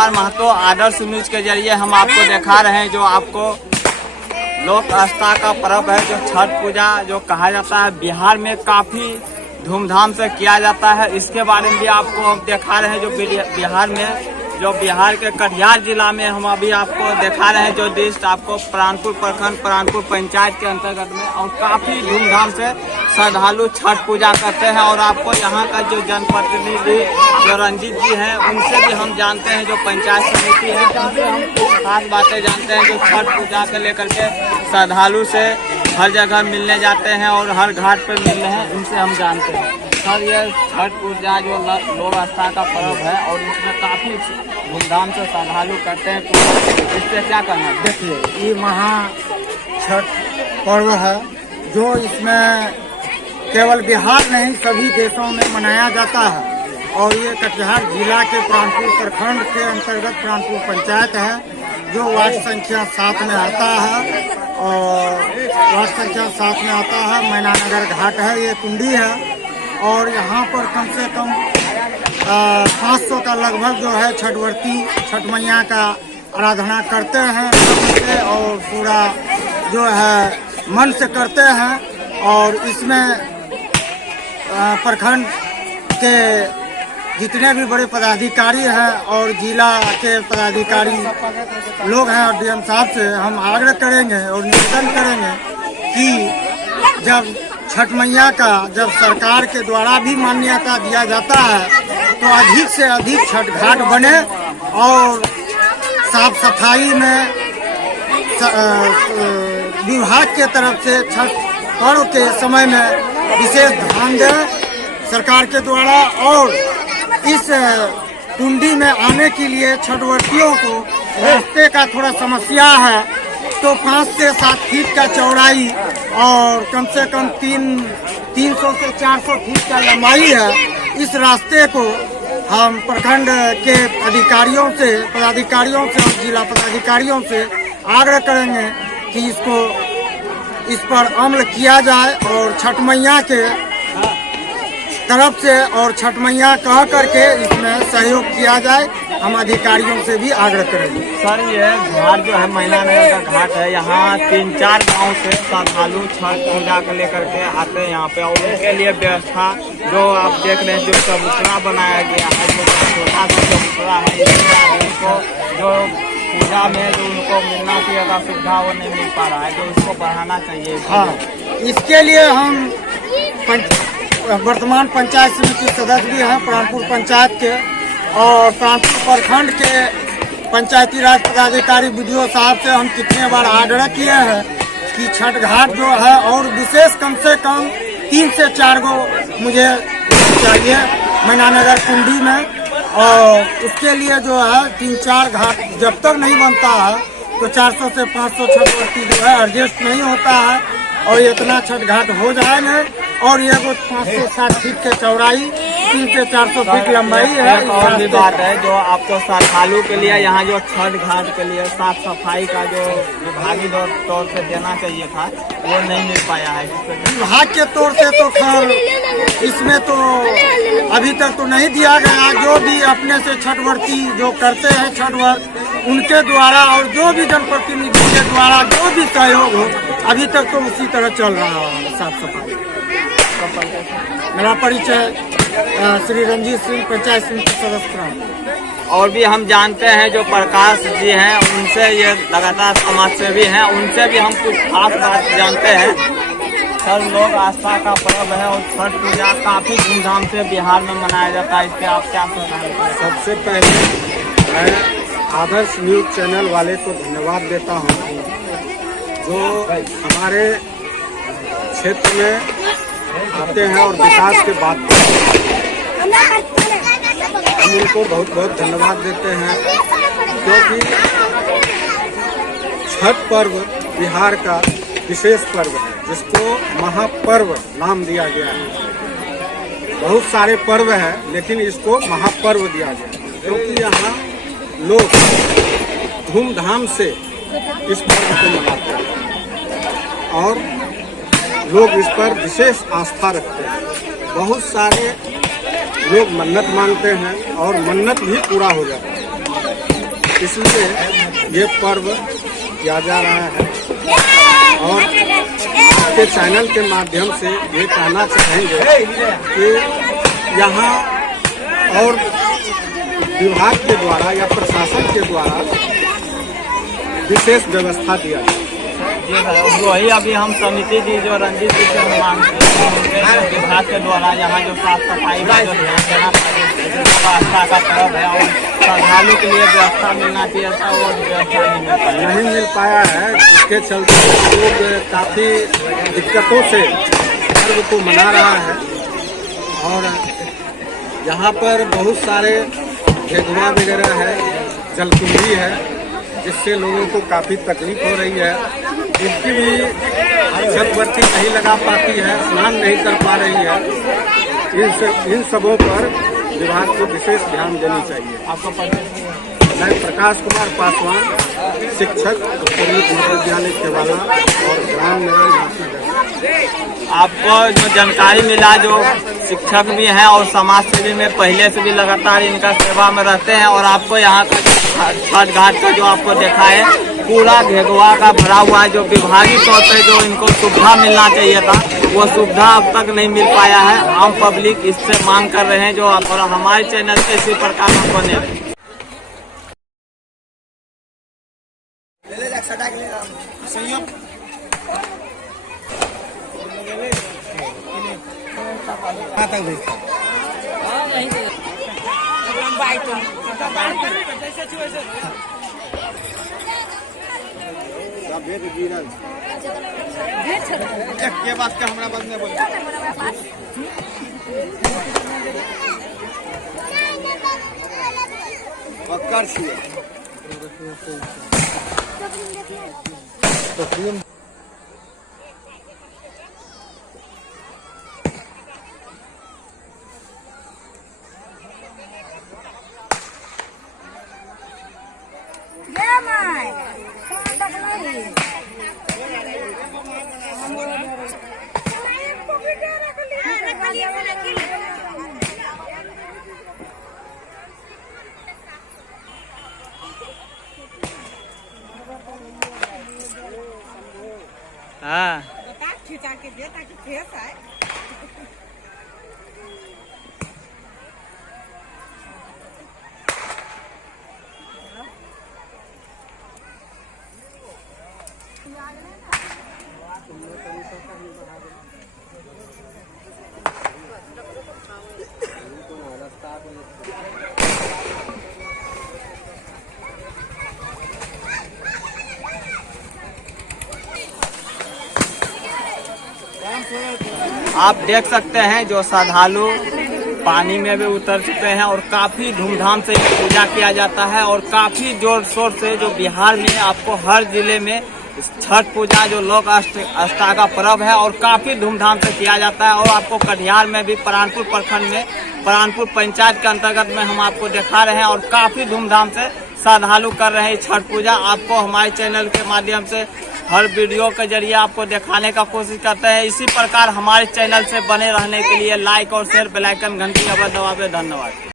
कुमार महतो, आदर्श news के जरिए हम आपको दिखा रहे हैं जो आपको लोक आस्था का पर्व है जो छठ पूजा जो कहा जाता है, बिहार में काफी धूमधाम से किया जाता है। इसके बारे में भी आपको हम दिखा रहे हैं जो बिहार में जो बिहार के कटिहार जिला में हम अभी आपको दिखा रहे हैं जो दृश्य आपको प्राणपुर प्रखंड प्राणपुर पंचायत के अंतर्गत में, और काफी धूमधाम से श्रद्धालु छठ पूजा करते हैं। और आपको यहाँ का जो जनप्रतिनिधि जो रंजीत जी हैं उनसे भी हम जानते हैं जो पंचायत समिति है, उनसे हम कुछ खास बातें जानते हैं जो छठ पूजा को लेकर के श्रद्धालु से हर जगह मिलने जाते हैं और हर घाट पर मिल रहे हैं, उनसे हम जानते हैं। सर, ये छठ पूजा जो लोक आस्था का पर्व है और इसमें काफी धूमधाम से श्रद्धालु करते हैं, तो इससे क्या करना है? देखिए, ये महा छठ पर्व है जो इसमें केवल बिहार नहीं सभी देशों में मनाया जाता है। और ये कटिहार जिला के प्राणपुर प्रखंड के अंतर्गत प्राणपुर पंचायत है जो वार्ड संख्या 7 में आता है। और वार्ड संख्या 7 में आता है, मैनानगर घाट है, ये कुंडी है। और यहाँ पर कम से कम 500 का लगभग जो है छठवर्ती छठ मैया का आराधना करते हैं और पूरा जो है मन से करते हैं। और इसमें प्रखंड के जितने भी बड़े पदाधिकारी हैं और जिला के पदाधिकारी लोग हैं और डीएम साहब से हम आग्रह करेंगे और निवेदन करेंगे कि जब छठ मैया का जब सरकार के द्वारा भी मान्यता दिया जाता है तो अधिक से अधिक छठ घाट बने और साफ सफाई में विभाग के तरफ से छठ पर्व के समय में विशेष ध्यान दें सरकार के द्वारा। और इस कुंडी में आने के लिए छठवर्तियों को रास्ते का थोड़ा समस्या है, तो 5 से 7 फीट का चौड़ाई और कम से कम 300 से 400 फीट का लंबाई है। इस रास्ते को हम प्रखंड के अधिकारियों से पदाधिकारियों से और जिला पदाधिकारियों से आग्रह करेंगे कि इस पर अमल किया जाए और छठ मैया के तरफ से और छठ मैया कह करके इसमें सहयोग किया जाए। हम अधिकारियों से भी आग्रह करेंगे। सर, ये घाट जो है मैनानगर का घाट है, यहाँ 3-4 गांव से श्रद्धालु छठ पूजा को लेकर के आते हैं यहाँ पे। और उसके लिए व्यवस्था जो आप देख रहे हैं जो चबूतरा बनाया गया है, जो छोटा सा चबूतरा है, उनको जो पूजा में जो उनको मिलना चाहिए सुविधा वो नहीं मिल पा रहा है, जो उसको बढ़ाना चाहिए। हाँ, इसके लिए हम वर्तमान पंचायत समिति सदस्य भी हैं प्राणपुर पंचायत के और प्राणपुर प्रखंड के पंचायती राज पदाधिकारी बीडीओ साहब से हम कितने बार आग्रह किए हैं कि छठ घाट जो है और विशेष कम से कम 3 से 4 गो मुझे चाहिए मैनानगर कुंडी में। और उसके लिए जो है 3-4 घाट जब तक नहीं बनता है तो 400 से 500 छठवर्ती जो है एडजस्ट नहीं होता है और इतना छठ घाट हो जाएंगे। और ये वो 560 फीट के चौड़ाई 300 से 400 फीट लंबाई है। और भी बात है जो आपको श्रद्धालु के लिए यहाँ जो छठ घाट के लिए साफ सफाई का जो विभागीय तौर से देना चाहिए था वो नहीं मिल पाया है। विभाग के तौर से तो खैर इसमें तो अभी तक तो नहीं दिया गया। जो भी अपने से छठवर्ती जो करते हैं छठ व्रत उनके द्वारा और जो भी जनप्रतिनिधि के द्वारा जो भी सहयोग हो अभी तक तो उसी तरह चल रहा है साफ सफाई। मेरा परिचय श्री रंजीत सिंह, पंचायत समिति सदस्य। और भी हम जानते हैं जो प्रकाश जी हैं उनसे, ये लगातार समाज सेवी हैं, उनसे भी हम कुछ खास बात जानते हैं। सर, लोक आस्था का पर्व है और छठ पूजा काफी धूमधाम से बिहार में मनाया जाता है, इसके आप क्या कहना है? सबसे पहले मैं आदर्श न्यूज चैनल वाले को धन्यवाद देता हूँ जो हमारे क्षेत्र में आते हैं और विकास की बात करते हैं। हम उनको बहुत बहुत धन्यवाद देते हैं क्योंकि छठ पर्व बिहार का विशेष पर्व है जिसको महापर्व नाम दिया गया है। बहुत सारे पर्व हैं लेकिन इसको महापर्व दिया गया है क्योंकि यहाँ लोग धूमधाम से इस पर्व को मनाते हैं और लोग इस पर विशेष आस्था रखते हैं। बहुत सारे लोग मन्नत मांगते हैं और मन्नत भी पूरा हो जाता है। इसलिए ये पर्व किया जा रहा है। और आपके चैनल के माध्यम से ये कहना चाहेंगे कि यहाँ और विभाग के द्वारा या प्रशासन के द्वारा विशेष व्यवस्था दिया जाए। जी सर, वही अभी हम समिति दी जो रंजीत जी से हम मांगते हैं विभाग के द्वारा यहाँ जो साफ सफाई का जो ध्यान देना चाहिए, आस्था का पर्व है और श्रद्धालु के लिए व्यवस्था मिलना चाहिए था, वो व्यवस्था नहीं मिल पाया है, जिसके चलते लोग काफ़ी दिक्कतों से पर्व को मना रहा है। और यहाँ पर बहुत सारे घेघुआ वगैरह है, जलकुंभी है, जिससे लोगों को काफ़ी तकलीफ हो रही है। इसकी भी जलबत्ती नहीं लगा पाती है, स्नान नहीं कर पा रही है। इन सबों पर विभाग को विशेष ध्यान देनी चाहिए। आपको मैं प्रकाश कुमार पासवान, शिक्षक, उत्तर मध्य विद्यालय केवाला और ग्राम आपको जो जानकारी मिला, जो शिक्षक भी हैं और समाज सेवी में पहले से भी लगातार इनका सेवा में रहते हैं, और आपको यहाँ का छठ घाट का जो आपको देखा है पूरा घेघुआ का भरा हुआ है, जो विभागीय तौर पे जो इनको सुविधा मिलना चाहिए था वो सुविधा अब तक नहीं मिल पाया है। आम पब्लिक इससे मांग कर रहे हैं जो आप, और हमारे चैनल से इसी प्रकार हम बने। ये बात का हमरा बदले बोल पक्का छियै हाँ, खिंचा के दे ताकि फेस आए। आप देख सकते हैं जो श्रद्धालु पानी में भी उतर चुके हैं और काफी धूमधाम से पूजा किया जाता है, और काफी जोर शोर से जो बिहार में आपको हर जिले में छठ पूजा जो लोक आस्था का पर्व है और काफी धूमधाम से किया जाता है। और आपको कटिहार में भी प्राणपुर प्रखंड में प्राणपुर पंचायत के अंतर्गत में हम आपको दिखा रहे हैं, और काफी धूमधाम से श्रद्धालु कर रहे हैं छठ पूजा। आपको हमारे चैनल के माध्यम से हर वीडियो के जरिए आपको दिखाने का कोशिश करते हैं। इसी प्रकार हमारे चैनल से बने रहने के लिए लाइक और शेयर, बेल आइकन घंटी अवश्य दबावे। धन्यवाद।